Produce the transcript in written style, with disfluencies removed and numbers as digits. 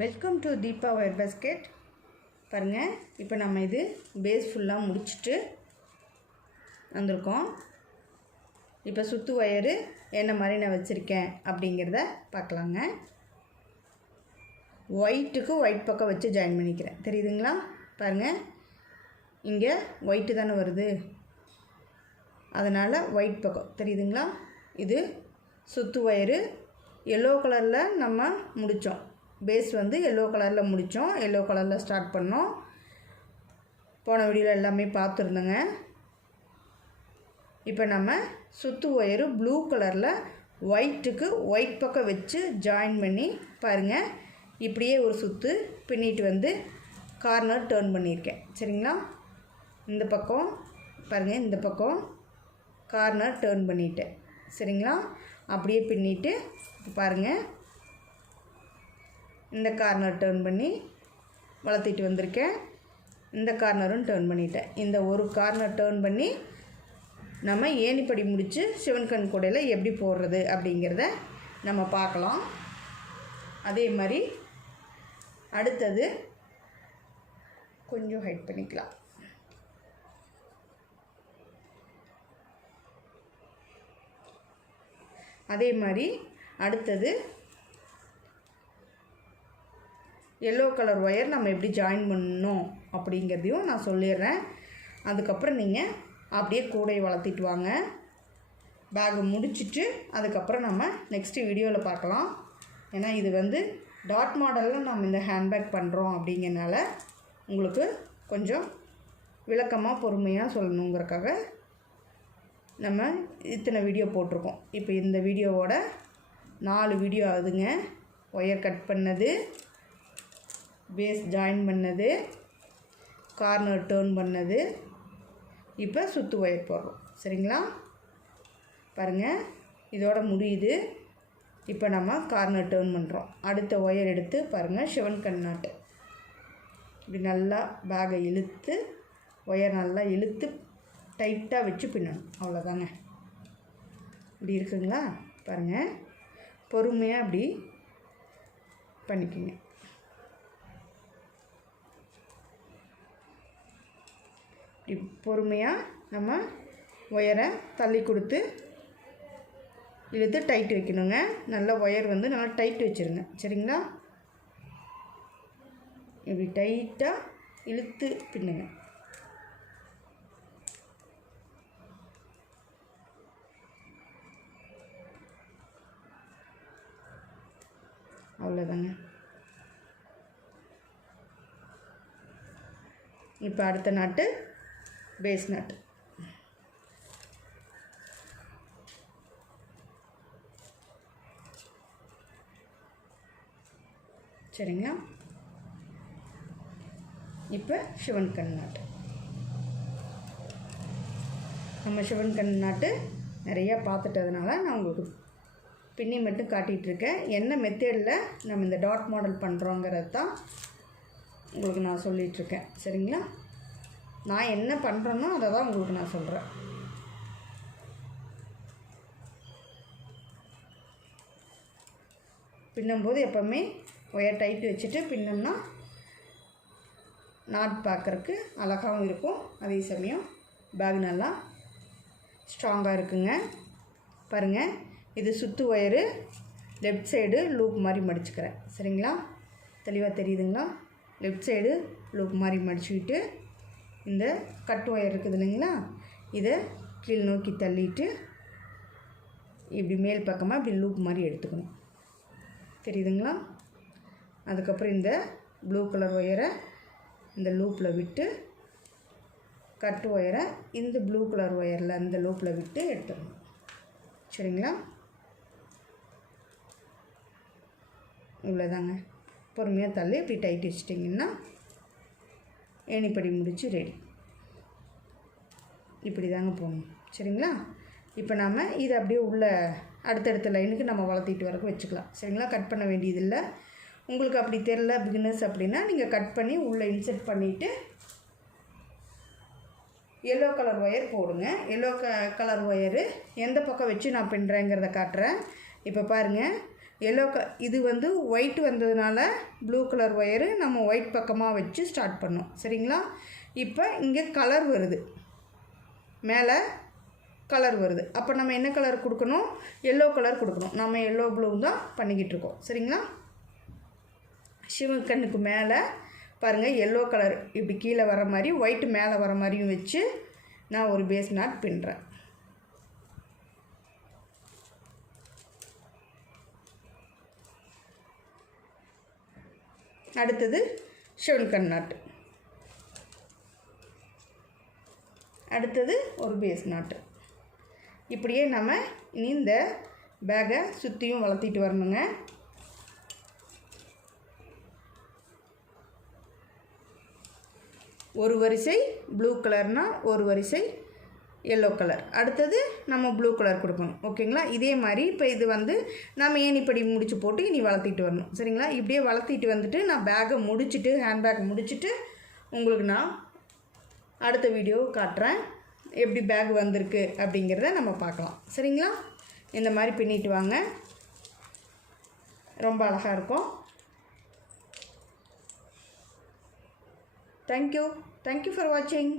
Welcome to Deepa wire basket. பாருங்கள், இப்போ நம்ம இது பேஸ் ஃபுல்லாக முடிச்சுட்டு வந்திருக்கோம். இப்போ சுற்று ஒயரு என்ன மாதிரி நான் வச்சுருக்கேன் அப்படிங்கிறத பார்க்கலாங்க. ஒயிட்டுக்கு ஒயிட் பக்கம் வச்சு ஜாயின் பண்ணிக்கிறேன். தெரியுதுங்களா? பாருங்கள், இங்கே ஒயிட்டு தானே வருது, அதனால் ஒயிட் பக்கம் தெரியுதுங்களா? இது சுற்று ஒயரு எல்லோ கலரில் நம்ம முடித்தோம். பேஸ் வந்து எல்லோ கலரில் முடித்தோம், எல்லோ கலரில் ஸ்டார்ட் பண்ணோம். போன வீடியோவில் எல்லாமே பார்த்துருந்தோங்க. இப்போ நம்ம சுற்று ஒயரு ப்ளூ கலரில் ஒயிட்டுக்கு ஒயிட் பக்கம் வச்சு ஜாயின் பண்ணி பாருங்கள், இப்படியே ஒரு சுற்று பின்னிட்டு வந்து கார்னர் டர்ன் பண்ணியிருக்கேன். சரிங்களா? இந்த பக்கம் பாருங்கள், இந்த பக்கம் கார்னர் டர்ன் பண்ணிட்டேன். சரிங்களா? அப்படியே பின்னிட்டு பாருங்கள், இந்த கார்னர் டர்ன் பண்ணி வளர்த்திட்டு வந்திருக்கேன். இந்த கார்னரும் டர்ன் பண்ணிட்டேன். இந்த ஒரு கார்னர் டர்ன் பண்ணி நம்ம ஏணிப்படி முடித்து சிவன் கண் கூடையில் எப்படி போடுறது அப்படிங்கிறத நம்ம பார்க்கலாம். அதே மாதிரி அடுத்தது கொஞ்சம் ஹைட் பண்ணிக்கலாம். அதே மாதிரி அடுத்தது எல்லோ கலர் ஒயர் நம்ம எப்படி ஜாயின் பண்ணணும் அப்படிங்கிறதையும் நான் சொல்லிடுறேன். அதுக்கப்புறம் நீங்கள் அப்படியே கூடையை வளர்த்திட்டு வாங்க. பேக்கை முடிச்சுட்டு அதுக்கப்புறம் நம்ம நெக்ஸ்ட்டு வீடியோவில் பார்க்கலாம். ஏன்னா இது வந்து டாட் மாடலில் நம்ம இந்த ஹேண்ட்பேக் பண்ணுறோம் அப்படிங்கிறனால உங்களுக்கு கொஞ்சம் விளக்கமாக பொறுமையாக சொல்லணுங்கிறக்காக நம்ம இத்தனை வீடியோ போட்டிருக்கோம். இப்போ இந்த வீடியோவோட 4 வீடியோ ஆகுதுங்க. ஒயர் கட் பண்ணது, பேஸ் ஜாயின் பண்ணது, கார்னர் டர்ன் பண்ணது, இப்போ சுற்று ஒயர் போடுறோம். சரிங்களா? பாருங்கள், இதோட முடியுது. இப்போ நம்ம கார்னர் டர்ன் பண்ணுறோம். அடுத்த ஒயர் எடுத்து பாருங்கள், சிவன் கண் நாட்டு இப்படி நல்லா பேகை இழுத்து ஒயர் நல்லா இழுத்து டைட்டாக வச்சு பின்னணும். அவ்வளோதாங்க. இப்படி இருக்குங்களா? பாருங்கள், பொறுமையாக அப்படி பண்ணிக்கோங்க. இப்படி பொறுமையாக நம்ம ஒயரை தள்ளி கொடுத்து இழுத்து டைட் வைக்கணுங்க. நல்லா ஒயர் வந்து நல்லா டைட் வச்சுருங்க. சரிங்களா? இப்படி டைட்டாக இழுத்து பின்னுங்க. அவ்வளோதாங்க. இப்போ அடுத்த நாட்டு பேஸ் நாட்டு. சரிங்களா? இப்போ சிவன் கண் நாட்டு. நம்ம சிவன் கண் நாட்டு நிறையா பார்த்துட்டதுனால நான் உங்களுக்கு பின்னி மட்டும் காட்டிகிட்ருக்கேன். என்ன மெத்தேடில் நம்ம இந்த டாட் மாடல் பண்ணுறோங்கிறது தான் உங்களுக்கு நான் சொல்லிகிட்ருக்கேன். சரிங்களா? நான் என்ன பண்ணுறேன்னோ அதை தான் உங்களுக்கு நான் சொல்கிறேன். பின்னும்போது எப்போவுமே ஒயர் டைட்டு வச்சுட்டு பின்னோம்னா நாட் பார்க்குறக்கு அழகாகவும் இருக்கும். அதே சமயம் பேக் நல்லா ஸ்ட்ராங்காக இருக்குங்க. பாருங்கள், இது சுற்று ஒயரு லெஃப்ட் சைடு லூப் மாதிரி மடிச்சுக்கிறேன். சரிங்களா? தெளிவாக தெரியுதுங்களா? லெஃப்ட் சைடு லூப் மாதிரி மடிச்சுக்கிட்டு இந்த கட் ஒயர் இருக்குது இல்லைங்களா, இதை கீழ் நோக்கி தள்ளிட்டு இப்படி மேல் பக்கமாக இப்படி லூப் மாதிரி எடுத்துக்கணும். தெரியுதுங்களா? அதுக்கப்புறம் இந்த ப்ளூ கலர் ஒயரை இந்த லூப்பில் விட்டு கட் ஒயரை இந்த ப்ளூ கலர் ஒயரில் அந்த லூப்பில் விட்டு எடுத்துக்கணும். சரிங்களா? இவ்வளோதாங்க. பொறுமையாக தள்ளி இப்படி டைட் வச்சிட்டிங்கன்னா ஏணிப்படி முடிச்சு ரெடி. இப்படி தாங்க போகணும். சரிங்களா? இப்போ நம்ம இதை அப்படியே உள்ள அடுத்தடுத்த லைனுக்கு நம்ம வளர்த்திட்டு வரக்கு வச்சுக்கலாம். சரிங்களா? கட் பண்ண வேண்டியதில்லை. உங்களுக்கு அப்படி தெரில பிகினர்ஸ் அப்படின்னா நீங்கள் கட் பண்ணி உள்ளே இன்செர்ட் பண்ணிவிட்டு எல்லோ கலர் ஒயர் போடுங்க. எல்லோ கலர் ஒயரு எந்த பக்கம் வச்சு நான் பின்னுறேங்கிறத காட்டுறேன். இப்போ பாருங்கள், இது வந்து ஒயிட் வந்ததுனால ப்ளூ கலர் ஒயரு நம்ம ஒயிட் பக்கமாக வச்சு ஸ்டார்ட் பண்ணோம். சரிங்களா? இப்போ இங்கே கலர் வருது, மேலே கலர் வருது. அப்போ நம்ம என்ன கலர் கொடுக்கணும்? எல்லோ கலர் கொடுக்கணும். நம்ம எல்லோ ப்ளூ தான் பண்ணிக்கிட்டு இருக்கோம். சரிங்களா? சிவக்கண்ணுக்கு மேலே பாருங்கள் எல்லோ கலர் இப்படி கீழே வர மாதிரி, ஒயிட் மேலே வர மாதிரியும் வச்சு நான் ஒரு பேஸ் நாட் பின்னுறேன். அடுத்தது சிவன்கண் நாட்டு, அடுத்தது ஒரு பேஸ் நாட்டு. இப்படியே நம்ம இனி இந்த பேக்கை சுற்றியும் வளர்த்திட்டு வரணுங்க. ஒரு வரிசை ப்ளூ கலர்னால் ஒரு வரிசை எல்லோ கலர், அடுத்தது நம்ம ப்ளூ கலர் கொடுக்கணும். ஓகேங்களா? இதே மாதிரி இப்போ இது வந்து நம்ம ஏணிப்படி முடிச்சு போட்டு இனி வளர்த்திட்டு வரணும். சரிங்களா? இப்படியே வளர்த்திட்டு வந்துட்டு நான் பேக்கை முடிச்சுட்டு, ஹேண்ட்பேக் முடிச்சுட்டு உங்களுக்கு நான் அடுத்த வீடியோ காட்டுறேன். எப்படி பேக் வந்திருக்கு அப்படிங்கிறத நம்ம பார்க்கலாம். சரிங்களா? இந்த மாதிரி பின்னிட்டு வாங்க, ரொம்ப அழகாக இருக்கும். தேங்க்யூ ஃபார் வாட்சிங்.